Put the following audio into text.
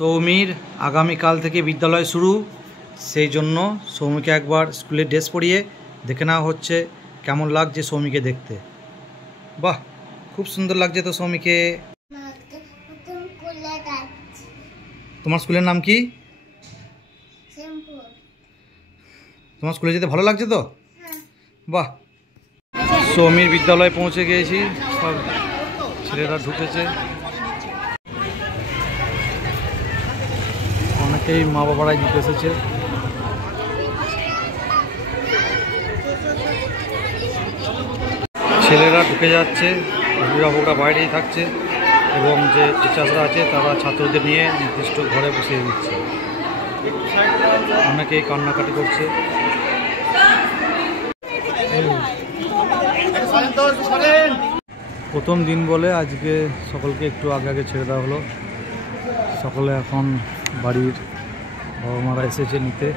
সৌমির আগামীকাল থেকে বিদ্যালয় শুরু, সেই জন্য সৌমিকে একবার স্কুলের ড্রেস পরিয়ে দেখে নেওয়া হচ্ছে কেমন লাগছে সৌমিকে দেখতে। বাহ, খুব সুন্দর লাগছে তো সৌমিকে। তোমার স্কুলের নাম কি? তোমার স্কুলে যেতে ভালো লাগছে তো? বাহ, সৌমির বিদ্যালয়ে পৌঁছে গিয়েছি, সব ছেলেরা ঢুকেছে, অনেকেই মা বাবারাই দিতে এসেছে। ছেলেরা ঢুকে যাচ্ছে, অভিভাবকরা বাইরেই থাকছে এবং যে টিচার্সরা আছে তারা ছাত্রদের নিয়ে নির্দিষ্ট ঘরে বসিয়ে দিচ্ছে। অনেকেই কান্নাকাটি করছে। প্রথম দিন বলে আজকে সকলকে একটু আগে আগে ছেড়ে দেওয়া হলো। সকলে এখন বাড়ির বাবা মারা এসেছে নিতে।